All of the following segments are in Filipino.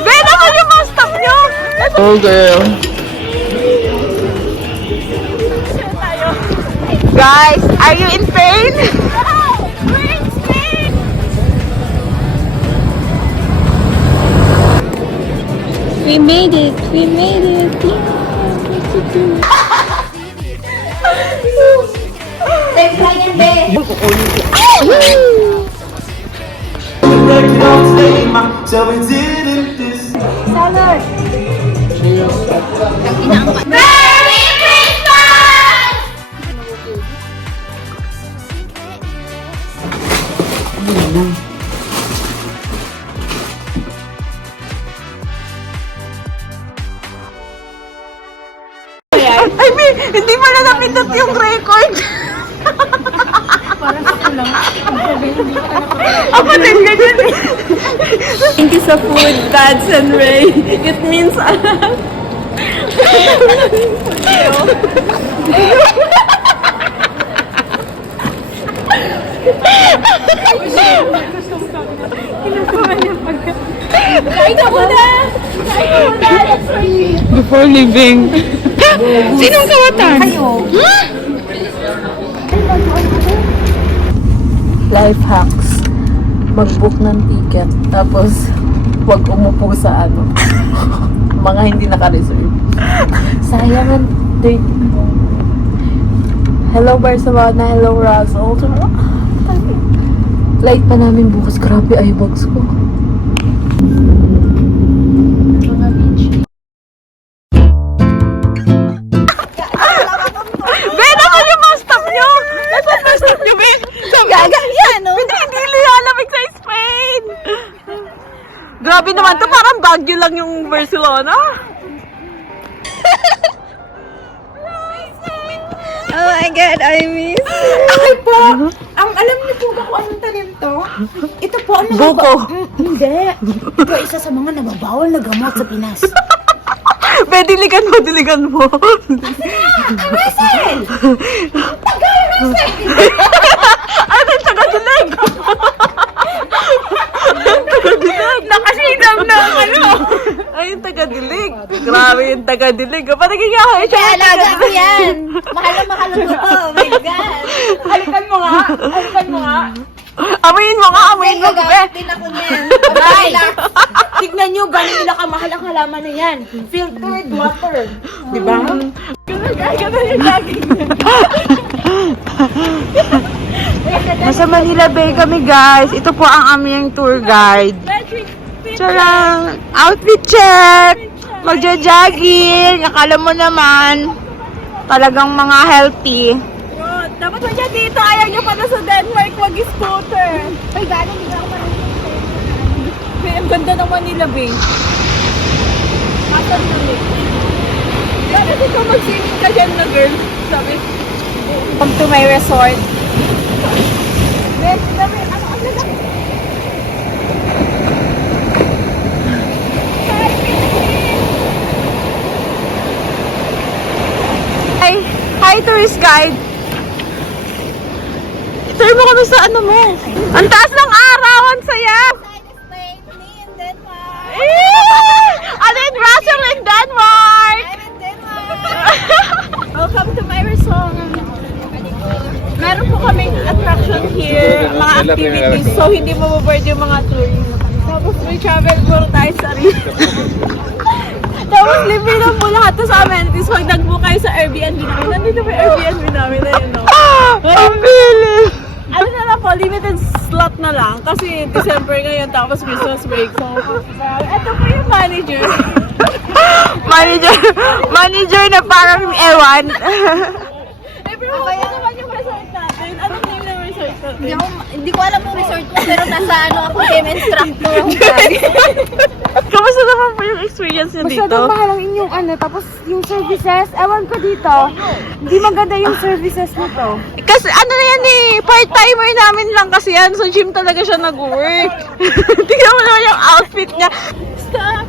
Ben, naman yung mga stop nyo! Oh, girl. Guys, are you in pain? We made it! We made it! They're flying there. Salad! Merry Christmas! I mean, hindi pa na napindot yung record. Ako din ganyan eh. Thank you sa food, Dads and Ray. It means a lot. Kain ka muna! Kain ka muna! That's for you. Before leaving. Sinong kawatan? Kayo. Life hacks. Mag-book ng ticket. Tapos, huwag umupo sa ano. Mga hindi naka-reserve. Sayang ang 30. Hello Barcelona, hello Russell. Flight pa namin bukas. Grabe eye bags ko. Ben, naman yung mga stop nyo! Nasaan mga stop nyo, Ben? Gaga yan, no? Hindi lihalamig sa Spain! Grabe naman to, parang Baguio lang yung Barcelona. Oh my God, I miss Ay po, ang alam niyo po ba kung anong tanim to? Ito po ang Buko. Hindi. Ito isa sa mga nababawal na gamot sa Pinas. Ben, diligan mo. Russell! Tagay, Russell! Ano yung taga-dilig? Taga-dilig. Nakasidam na ang ano. Ay, yung taga-dilig. Grabe yung taga-dilig. Ba't naging ako? Kaya alaga ko yan. Mahal na mahal ko to. Oh my God. Halikan mo nga. Halikan mo nga. Amayin mo nga, amayin mo. Ben. Gagamit din ako niyan. Ay! Tignan nyo, gano'n nila kamahal ang halaman na yan. Filtered water. Diba? Nasa Manila Bay kami, guys. Ito po ang aming tour guide. Charang! Outfit check! Magja-jogging! Akala mo naman, talagang mga healthy. Dapat mo dyan dito. Ayaw nyo pa na sa Denmark mag-scooter. Ay, gano'n hindi ako marunong. Ang ganda ng Manila Bay. Asan na rin? Bakit ikaw mag-swimming ka dyan na girl? Sabi, come to my resort. Yes, sabi, ano ang lalaki? Hi, tourist guide! Turn mo kami sa ano mo. Ang taas ng araw! Ang saya! Ano yung Russell in Denmark? Welcome to my resort. Meron po kaming attraction here, mga activities, so hindi mababoard yung mga tourists. Tapos may travel tour tayo sa rin. Tapos libre lang po lahat to sa amenities. Pag nag-book kayo sa Airbnb namin, nandito pa yung Airbnb namin na yun, no? Ang bilis! Ano na lang po, limited slot na lang. Kasi December ngayon, tapos Christmas break. So, eto po yung manager. Manager na parang ewan. Eh, bro, ano naman yung resort natin? Anong name ng resort natin? Hindi ko alam yung resort mo, pero nasa ano ako, game instructor ako. Kamusta naman po yung experience niyo dito? Masyadong mahal ang inyong ano, tapos yung services, ewan ko dito, hindi maganda yung services nito. Kasi ano na yan eh, part-timer namin lang kasi yan. So gym talaga siya nag-work. Tingnan mo naman yung outfit niya. Stop!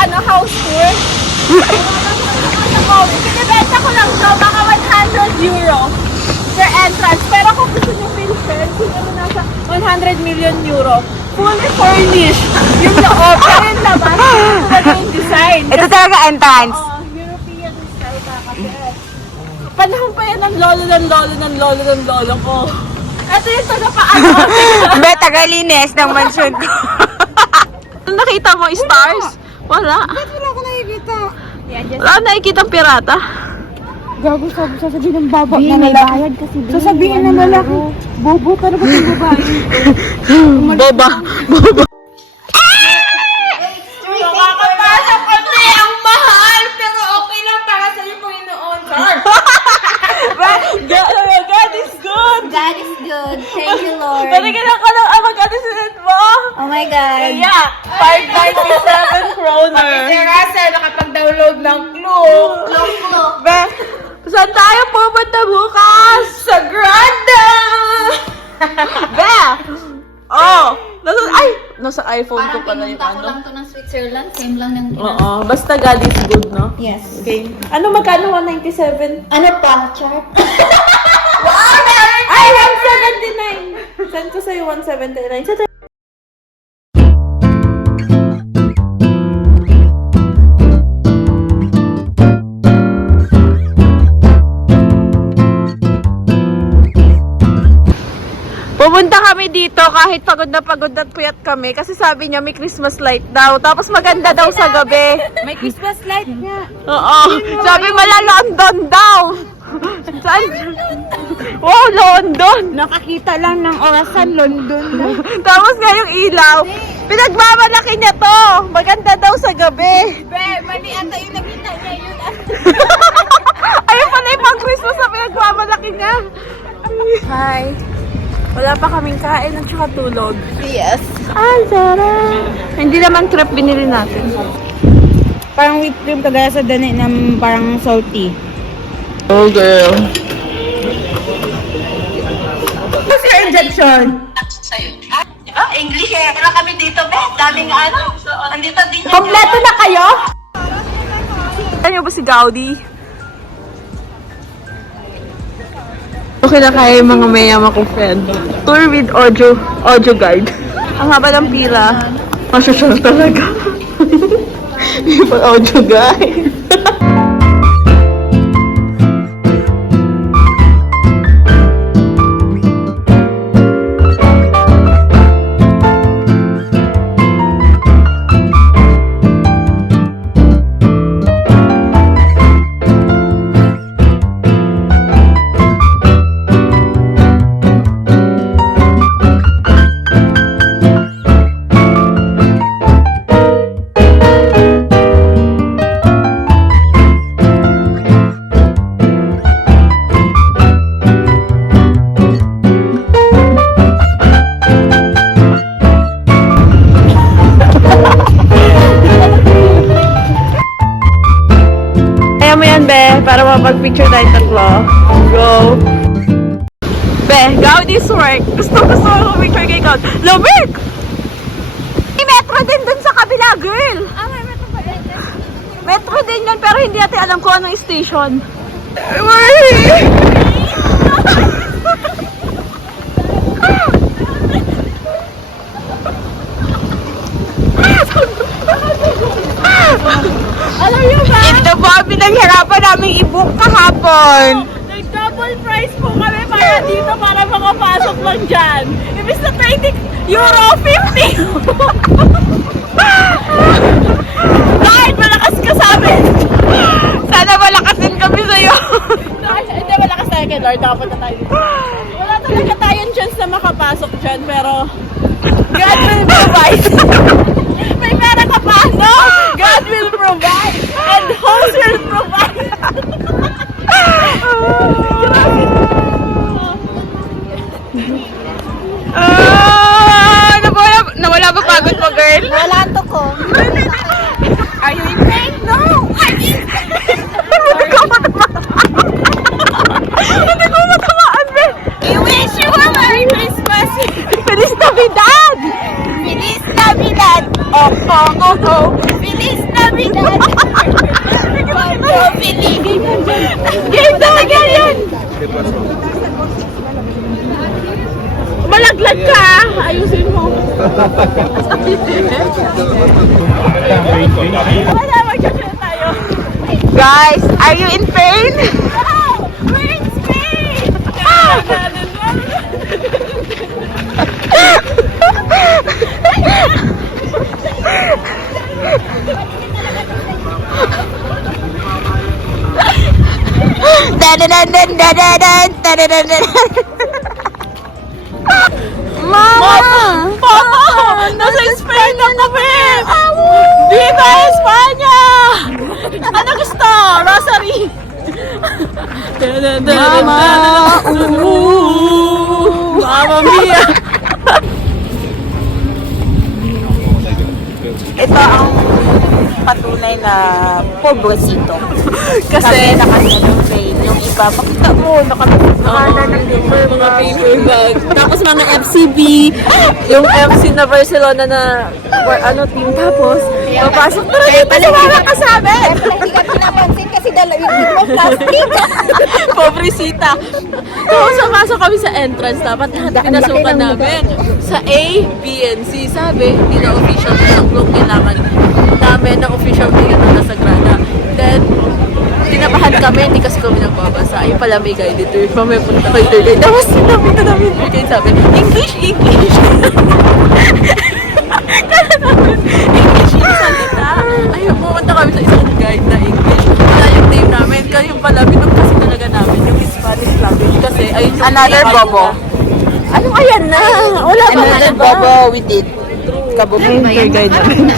Ano, house tour? Pinibenta ko lang to, mga euro per entrance. Pero kung gusto nyo feel fair, siguro nasa 100 million euro. Fully furnished. Yung loob, pero yung labas, ito talaga yung design. Ito talaga entrance. European style ka kasi. Panahon pa yan ng lolo ko. Ito yung tagapaano. Be, tagalinis ng mansion ko. Nakita mo stars? Wala. Wala ko nakikita. Wala nakikita pirata. Gago, sasabihin ng baba na lalaki. Sasabihin ng lalaki. Bobo talaga yung babae. Boba. Boba. Nakakapasok kami! Ang mahal! Pero okay lang para sa iyo, Panginoon. God is good. God is good. Thank you, Lord. Paligyan ka ng avocado-sunod mo. Oh my God. Yeah. 597 kroner. Si Russell, nakapag-download ng clue. Be, saan tayo pupunta bukas? Sa Granda! Be! Oh! Nasa iPhone ko pala yung pinunta ko ano. lang to ng Switzerland. Same lang ng Oo, basta God is good, no? Yes. Okay. Ano, magkano 197? Ano pa, chart? Ay, 179! Send ko sa'yo 179. Pupunta kami dito kahit pagod na puyat kami kasi sabi niya may Christmas light daw. Tapos maganda daw sa gabi. May Christmas light nga. Oo. Sabi mala London daw. Saan? Wow, London. Nakakita lang ng orasan, London. Tapos nga yung ilaw. Pinagmamalaki niya to. Maganda daw sa gabi. Be, mali ata yung nakita niya yun. Ayun pala yung pang Christmas na pinagmamalaki niya. Hi. Wala pa kaming kain at saka tulog. Yes. Ang sarap. Hindi naman crepe binili natin. Parang whipped cream kagaya sa dani ng parang salty. Oh, girl. What's your injection? English eh. Kaya kami dito, be. Daming ano. Andito din. Kompleto na kayo? Ano ba si Gaudi? Okay na kayo mga mayama kong friend. Tour with audio guide. Ang haba ng pila. Masyasal talaga. Hindi pa audio guide. Kaya mo yan, be, para mapag-picture tayo tatlo. Go! Be, Gaudi's work. Gusto mo picture kay Gaudi. Lubik! May metro din dun sa kabila, girl! may metro pa rin. Metro din yan, pero hindi natin alam kung anong station. Alam niyo ba? Ito po ang pinaghirapan namin i-book kahapon. Nag-double price po kami para dito para makapasok lang dyan. Ibig na 20 euro 50. Kahit malakas ka sa amin. Sana malakas din kami sa'yo. Hindi, malakas tayo kay Lord. Dapat na tayo dito. Wala talaga tayong chance na makapasok dyan, pero God will provide. May pera ka pa, no? God will provide. And host will provide. Nawala ba pagod mo, girl? Wala to ko. Are you in pain? No! Hindi ko matamaan, be! We wish you a Merry Christmas! Feliz Navidad! Feliz Navidad! Oh, oh, oh, oh! Feliz Navidad! Game talaga yan! ayusin mo. Wala, mag-share tayo. Guys, are you in pain? We're in Spain! Mama! Papa! Nasa Spain na kami! Viva España! Ano gusto? Rosary! Mama! Mama mia! Ito ang patunay na pobrecito. Kasi Nakasanong pain. Yung iba, pakita mo, nakakanan ng paper mga paper bag. Tapos mga FCB, yung FC na Barcelona na team. Tapos, papasok na rin dito sa mga kasabi. Hindi ka pinapansin kasi dalawin mo plastic. Pobrecita. Tapos, pumasok kami sa entrance. Dapat lahat pinasukan namin. Sa A, B, and C. Sabi, hindi na official sa club. Kailangan namin ng official ticket na Sagrada. Then, tinabahan kami, hindi kasi kami nagbabasa. Ayun pala may guided tour. Mamaya punta kay tour guide. Tapos sinabi na namin tour guide sabi, English! Kaya namin, English yung salita. Ayun, pumunta kami sa isang guide na English. Wala yung name namin. Kaya yung pala, binong kasi talaga namin yung Spanish language. Kasi ayun yung Another name bobo. nila. Anong ayan na? Wala ba? Another bobo with it. Ayun, tour guide namin.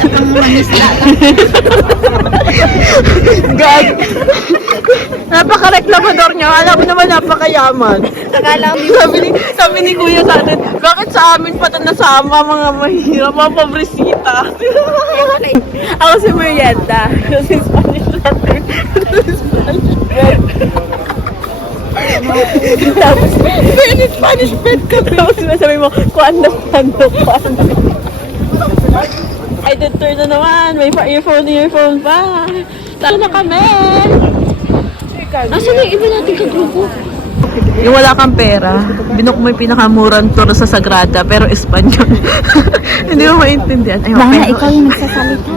God! Napaka-reklamador niya. Alam mo naman napakayaman. Sabi ni Kuya sa atin, bakit sa amin pa ito nasama mga mahirap, mga pobresita? Ako si Merienda. Kasi Spanish natin. Tapos, very Spanish bed ka. Tapos sabi mo, kuanda. Ay, detour na naman. May earphone pa. Tara na kami. Nasaan na yung iba nating kagrupo? Yung wala kang pera, binook mo yung pinakamurang tour sa Sagrada, pero Espanyol. Hindi mo maintindihan. Ay, Baka pero- ikaw yung nagsasalita.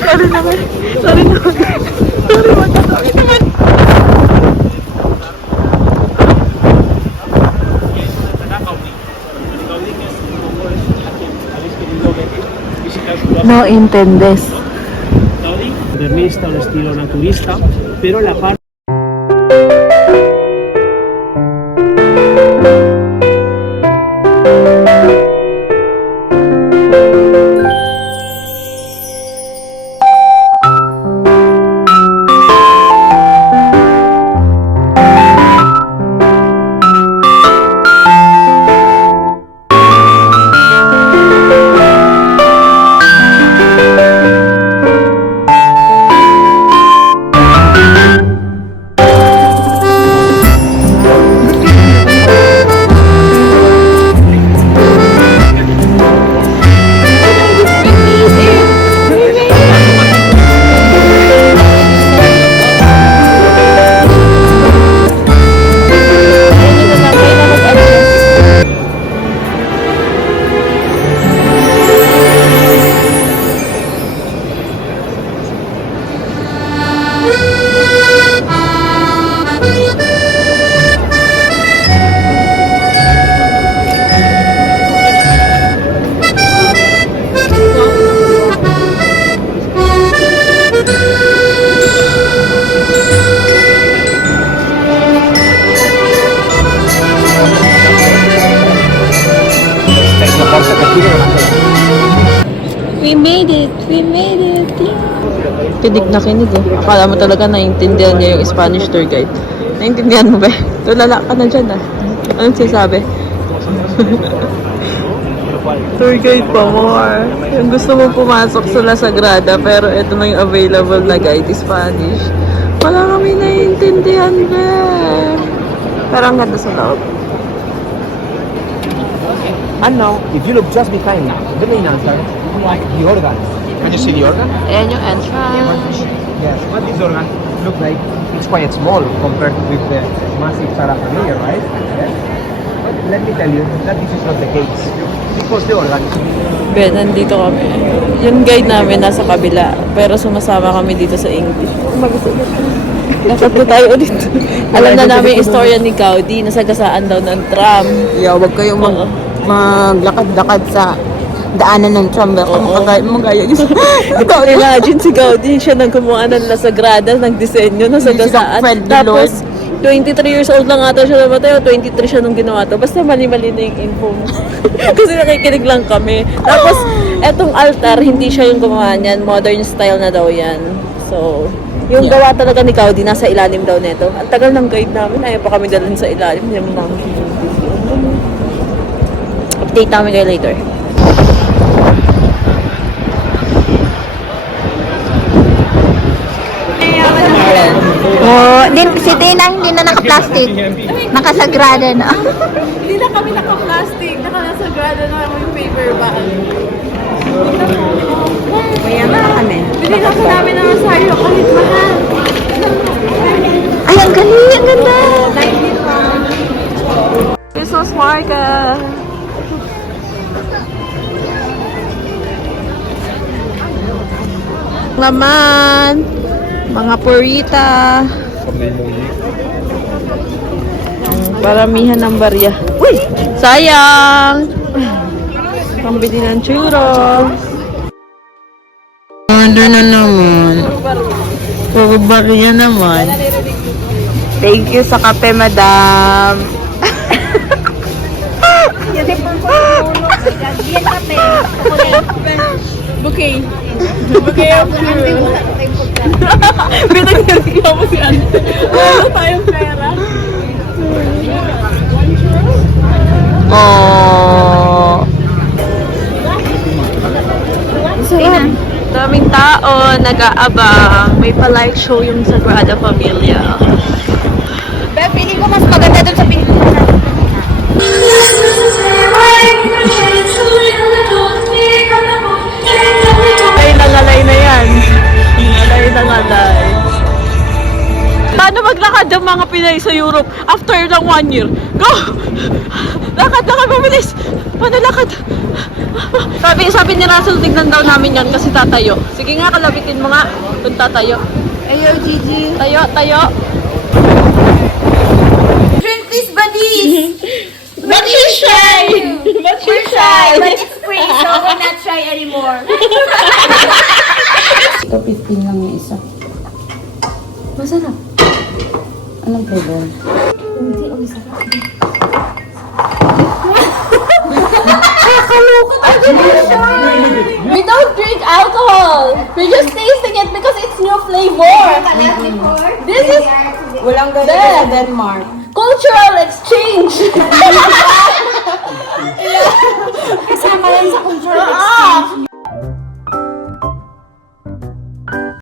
Sorry naman. Sorry naman. Sorry naman. No intendes. Modernista, un estilo naturista, pero la parte We made it! We made it! Kinig na kinig eh. Akala mo talaga naiintindihan niya yung Spanish tour guide. Naiintindihan mo ba? Tulala ka na dyan ah. Anong sinasabi? Tour guide pa more. Yung gusto mo pumasok sa La Sagrada pero ito na yung available na guide, Spanish. Wala kami naiintindihan ba? Parang ganda sa loob. Ano? If you look just behind the main altar, the organ. Can you see the organ? Ayan yung entrance. Yes. What is organ? look like it's quite small compared with the massive Saracania, right? Yes. But let me tell you that this is not the case. Because the organism Ben, nandito kami. Yung guide namin nasa kabila, pero sumasama kami dito sa English. Lakad na tayo ulit. Alam na namin yung istorya ni Gaudi, nasagasaan daw ng tram. Yeah, wag kayong maglakad-lakad sa daanan ng tram. Magaya niyo. Ikaw, imagine si Gaudi, siya nang kumuha ng La Sagrada, nagdisenyo, nasagasaan. Friend ni Tapos, 23 years old lang ata siya namatay, o 23 siya nung ginawa to. Basta mali-mali na yung info mo. Kasi nakikinig lang kami. Tapos, etong altar, hindi siya yung gumawa niyan. Modern style na daw yan. So, yung gawa talaga ni Gaudi, nasa ilalim daw nito. Ang tagal ng guide namin, ayaw pa kami dalhin sa ilalim. Hindi mo namin update namin kayo later. Oh, din si Tinang hindi na naka-plastic. Nakasagrada na. Hindi na kami naka-plastic. Naka-sagrada na yung paper bag. Kaya na kami. Binigyan ko namin ng asaryo kahit mahal. Ay, ang galing, ang ganda. Jesus Market. Laman. Mga purita. Paramihan ng barya. Uy! Sayang! Pambili ng churros. Ano na naman? Puro barya naman. Thank you sa kape, madam. Bouquet. Bouquet of churros. Binagyan mo si Ante. Wala tayong pera. Oh. Daming tao, nag-aabang. May pa-light show yung Sagrada Familia. Feeling ko mas maganda dun sa Pilipinas. Alay na yan. Alay na alay. Paano maglakad ang mga Pinay sa Europe after ng 1 year? Go! Lakad, mabilis! Paano lakad? Sabi ni Russell, tignan daw namin yan kasi tatayo. Sige nga, kalabitin mo nga kung tatayo. Ayo, Gigi. Tayo. Drink please, buddies. But she's shy! But she's shy! But it's free, so we're not shy anymore. Ito, 15 lang yung isa. Masarap. Anong flavor? We don't drink alcohol! We're just tasting it because it's new flavor! This is Walang ganito sa Denmark. cultural exchange! Kasama yan sa cultural exchange.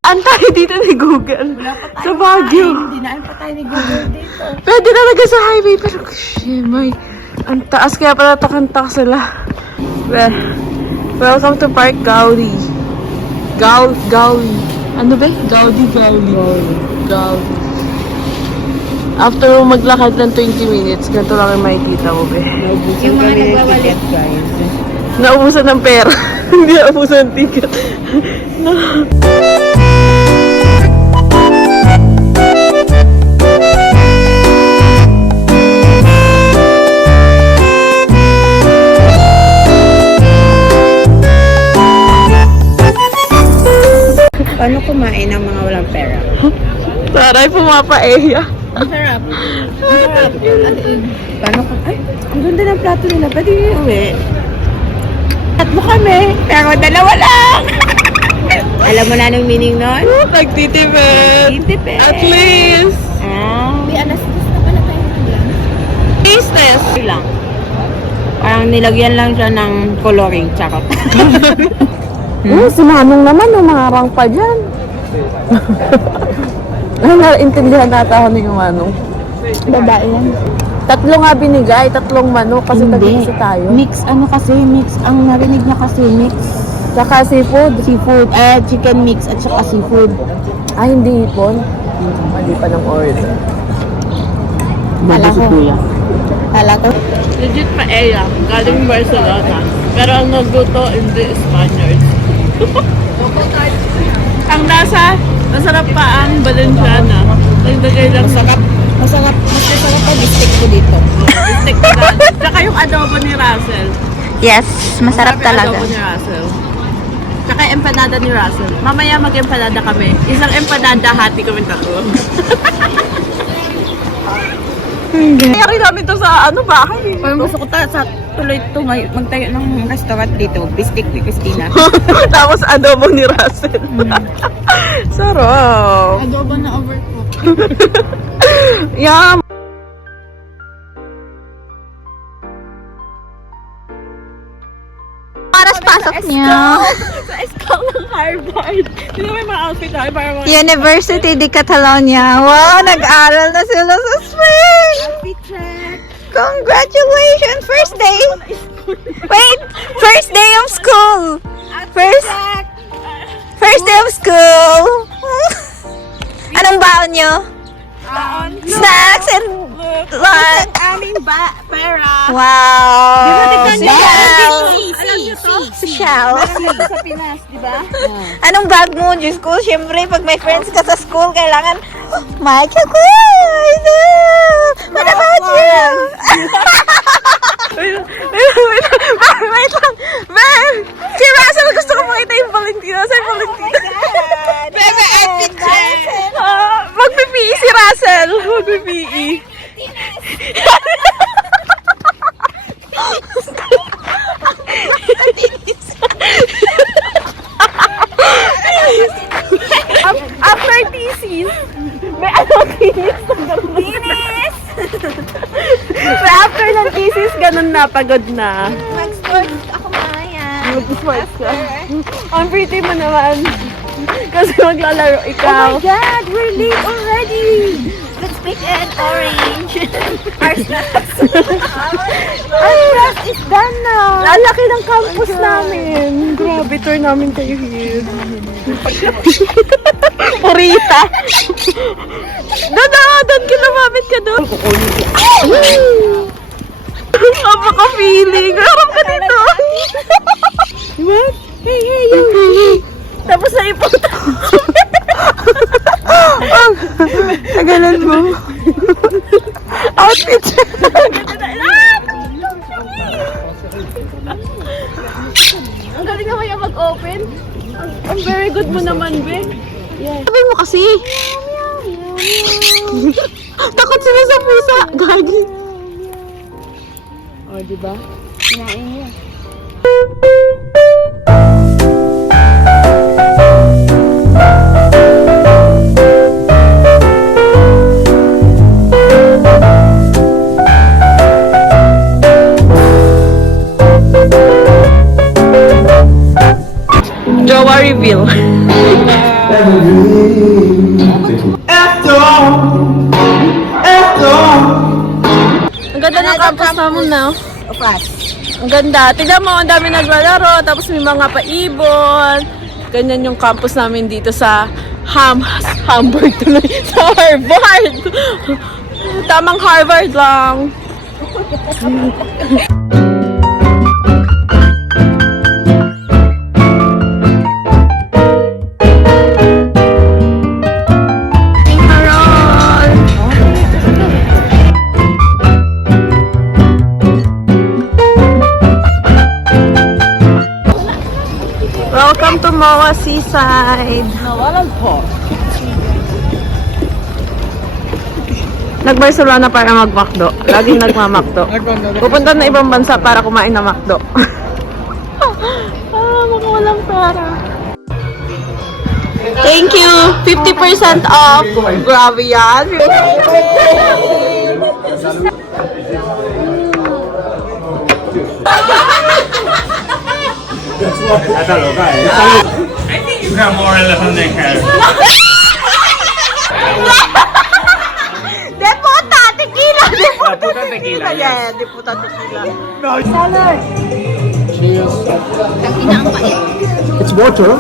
Antay dito ni Google. Sa Baguio. Dinaan pa tayo ni Google dito. Pwede na talaga sa highway, pero may ang taas kaya pala takantak sila. Well, welcome to Park Gaudi. Gaudi. Ano ba? Gaudi. After mo maglakad ng 20 minutes, ganito lang yung makikita mo, be. Yung mga nagwawalit. Naubusan ng pera. Hindi naubusan ng ticket. Paano kumain ng mga walang pera? Taray, pumapaeya. Paano ka? Ay, ang ganda ng plato nila. Pwede yung uwi. Tatlo kami, pero dalawa lang. Alam mo na anong meaning nun? Nagtitipid. Titipid. At least. May alas-alas na pala tayo ng ulan. Taste test. Lang. Parang nilagyan lang siya ng coloring. Charot. Si Manong naman, umarang pa dyan. Ay, naintindihan nata ako ni Manong. Babae yan. Tatlo nga binigay, tatlong manok kasi tag-isa tayo. Mix, ano kasi, mix. Ang narinig niya kasi, mix. Saka seafood. Seafood, chicken mix at saka seafood. Ay, hindi hipon. Mali pa ng order. Kala ko. Kala ko. Legit paella, galing Barcelona. Pero ang nagluto, hindi Spaniards. Ang lasa, masarap pa ang Valenciana. Nagdagay lang sarap. Mas masarap pa bistik ko dito. Stick na lang. Tsaka yung adobo ni Russell. Yes, masarap Yung talaga. adobo ni Russell. Tsaka yung empanada ni Russell. Mamaya mag-empanada kami. Isang empanada, hati kami tatlo. Kaya rin namin to sa bahay. Parang gusto ko sa tuloy to magtayo ng restaurant dito. Bistik ni Christina. Tapos adobo ni Russell. Sarap. Adobo na overcooked. Yum. Oras pasok niya. Sa escol ng Harvard. Hindi may mga outfit tayo para mga... University de Catalonia. Wow, nag-aral na sila sa Spain. Congratulations! First day. Wait, first day of school. First day of school. Anong baon nyo? Snacks and lunch. Aming pera. Wow. Social. Social. Sa Pinas, di ba? Anong bag mo? Diyos ko, syempre, pag may friends ka sa school, kailangan, my chocolate! What about you? Wait lang. Ben! Si Russell, gusto ko makita yung Valentina. Saan yung Valentina? Bebe, epic Mag-PPE si Russell. Mag-PPE. After thesis, may thesis na ganun. May after ng thesis, ganun na, pagod na. Mag-sports ako maya. Mag-sports ka. Ang pretty mo naman. Kasi maglalaro ikaw. Oh my God, we're late already. Let's pick an orange. Our snacks. Our snacks is done now. Ang laki ng campus namin. Grabe, tour namin kayo here. Purita. Doon ka lumapit ka doon. Napaka-feeling. Harap ka dito. What? Hey, you. Tapos na ipunta. Tagalan mo. Outfit siya. Ang galing naman yung mag-open. Ang very good mo naman, Be. Sabi mo kasi. Takot sila sa pusa. Gagi. O, diba? Jowa reveal. Ang ganda ng campus namin na. Ang ganda. Tignan mo, ang dami naglalaro. Tapos may mga paibon. Ganyan yung campus namin dito sa Hamburg tuloy. Sa Harvard. Tamang Harvard lang. Welcome to Moa Seaside. Nawalan po. Nag-Barcelona para mag-McDo. Laging nagma-McDo. Pupunta na ibang bansa para kumain ng McDo. Makawalang pera. Thank you! 50% off! Grabe yan! You have more elephant than carrot. Deputa! Tequila! Puta tequila. Yeah, deputa tequila. It's water.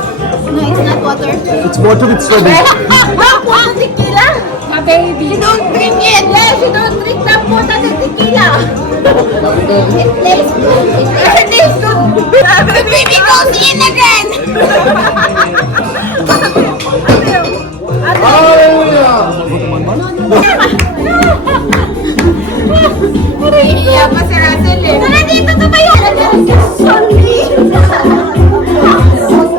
No, it's not water. It's water with strawberry. Puta tequila. My baby. You don't drink it. Yes, you don't drink that puta de tequila. It tastes good. It tastes good. The baby goes in again. Iya pa si Russell eh. Nandito ka ba yun? Sorry.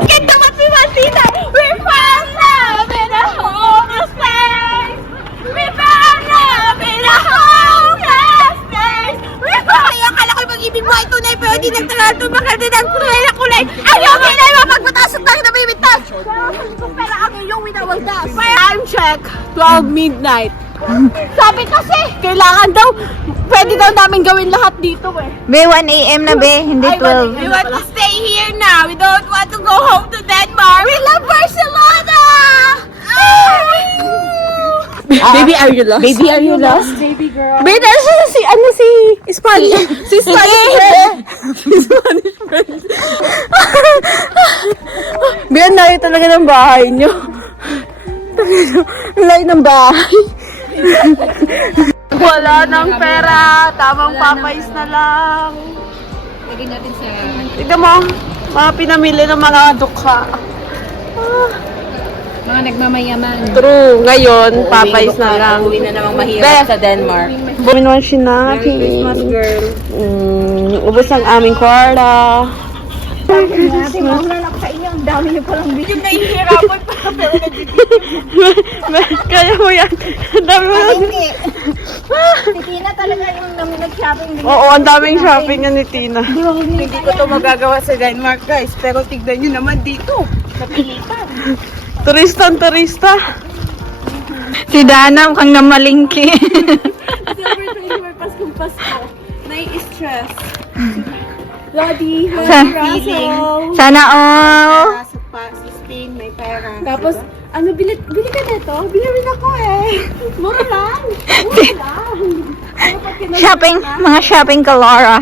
Ganda mo si Martina. We found love in a homeless place. We found love in a homeless place. We found... Ay, akala ko'y mag-ibig mo ay tunay pero di nagtagal tumakal din ang kulay na kulay. Ayaw, pinay mo magpatasok tayo na bibigtas. Pero ang iyong winawagdas. Time check, 12 midnight. Sabi kasi, kailangan daw, pwede daw namin gawin lahat dito eh. Be, 1 a.m. na be, hindi 12. We want to stay here now. We don't want to go home to Denmark. We love Barcelona! Baby, are you lost? Baby, are you lost? Baby girl. Baby, si Spanish. Si Spanish friend. Si Spanish friend. Biyan na talaga ng bahay nyo. Layo ng bahay. Wala ng pera. Tamang papais na lang. Lagyan natin sa... Tignan mo, mga pinamili ng mga dukha. Mga nagmamayaman. True. Ngayon, papais na lang. Uwi na namang mahirap sa Denmark. Buminuan siya natin. girl. Ubus ang aming kwarta. Ate, mahulan ako sa inyo. Ang dami niyo palang video. Yung nahihirapan pa. Kaya mo yan. Ang dami mo lang. Si Tina talaga yung nag-shopping. Oo, ang daming shopping yan ni Tina. Hindi ko to magagawa sa Denmark, guys. Pero tignan nyo naman dito. Turista. Si Dana, mukhang namalingki. December 24, Paskong Pasko. Nai-stress. Lodi, Russell. Sana all. Sa Spain, may pera. Tapos, bili ka nito? Bili ako eh. Mura lang. Mga shopping ka, Laura.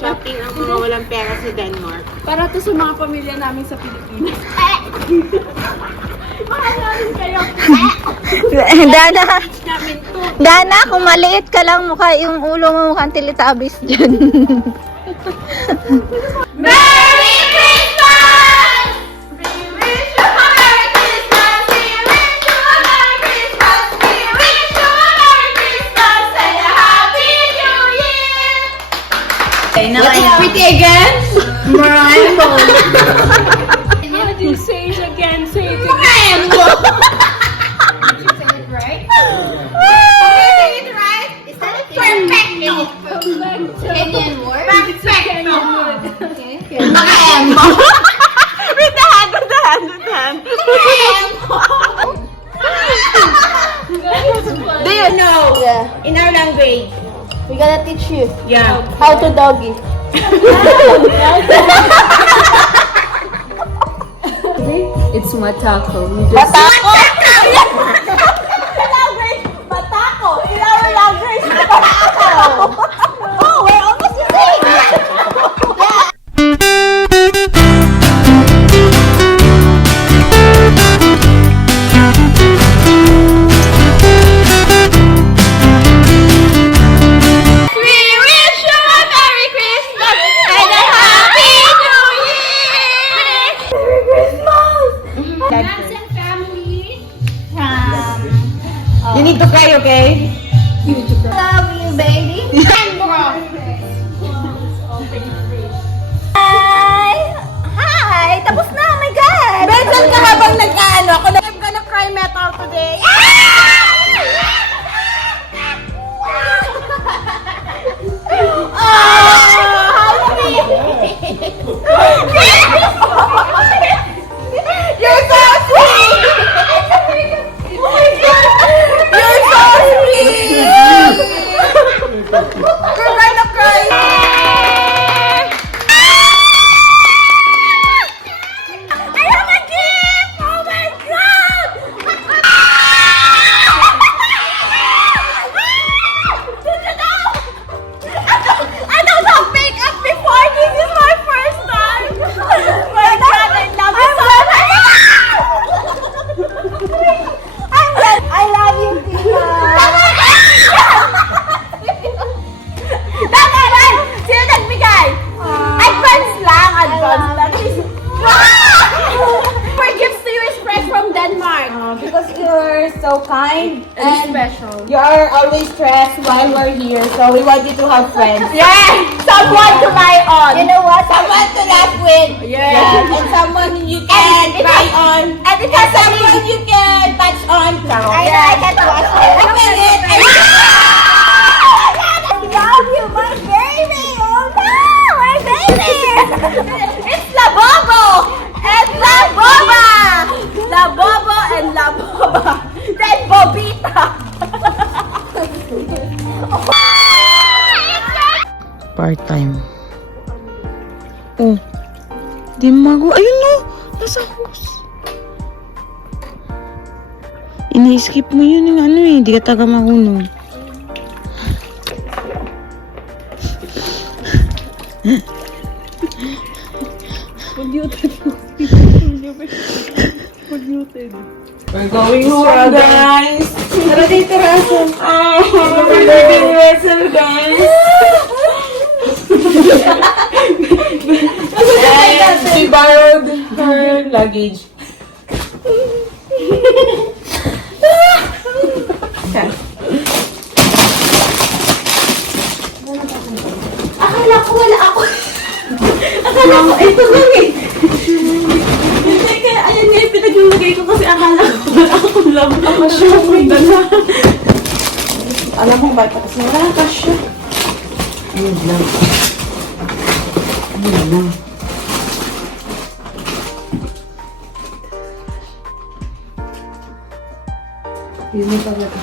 Shopping ang mga walang pera sa Denmark. Para to sa mga pamilya namin sa Pilipinas. Mahal namin kayo. Dana, kung maliit ka lang mukha, yung ulo mo mukhang Teletubbies dyan. Merry Christmas! We wish you a Merry Christmas! We wish you a Merry Christmas! We wish you a Merry Christmas and a Happy New Year! What is pretty again? How do you say it again? Say it again. Kenyan word? Perfect! With the hand. Do you know? In our language. We gotta teach you Yeah. how to doggy. It's matako. Batako! Batako! In our language, batako! Oh, we're almost the same! We wish you a Merry Christmas and a Happy New Year! Merry Christmas! Friends and family from You need to cry, okay? Love you, baby. Hi! Hi! Tapos na! Oh my God! Benson ka habang nag-ano ako. I'm gonna cry metal today. You're so sweet! You're so sweet! We're gonna cry! I have a gift! Oh my God! so kind and special. you are always stressed while we're here. So we want you to have friends. Yeah! Someone to lie on. You know what? Someone to laugh with. Yeah. And someone you can cry on. And because Someone you can touch on. I can't watch it. Open it. I love you, my baby! Oh no, my baby! It's La Bobo! And La Boba! La Bobo and La Boba. Then Bobita. Part-time. Oh. Di mago. Ayun no. Nasa house. Ini-skip mo yun yung ano eh. Di ka taga marunong. We're going home, guys. Tara dito, Russell. We're leaving Russell, guys. And she borrowed her luggage. Akala ko wala ako. Akala ko ito lang eh. Hindi, kaya ayan nga yung pinaglagay ko kasi akala ko wala akong love. Ako siya akong dala. Alam mo ba, kasi wala ka siya. Ayun lang. Ayun lang. Yun na talaga.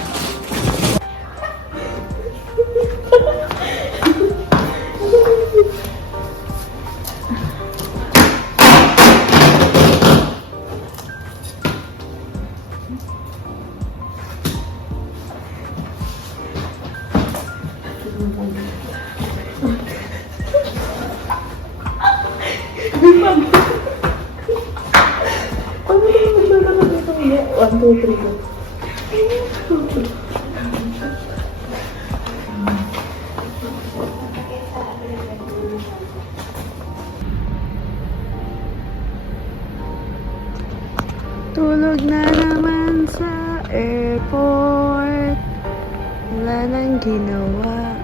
Tulog na naman sa airport. Wala nang ginawa.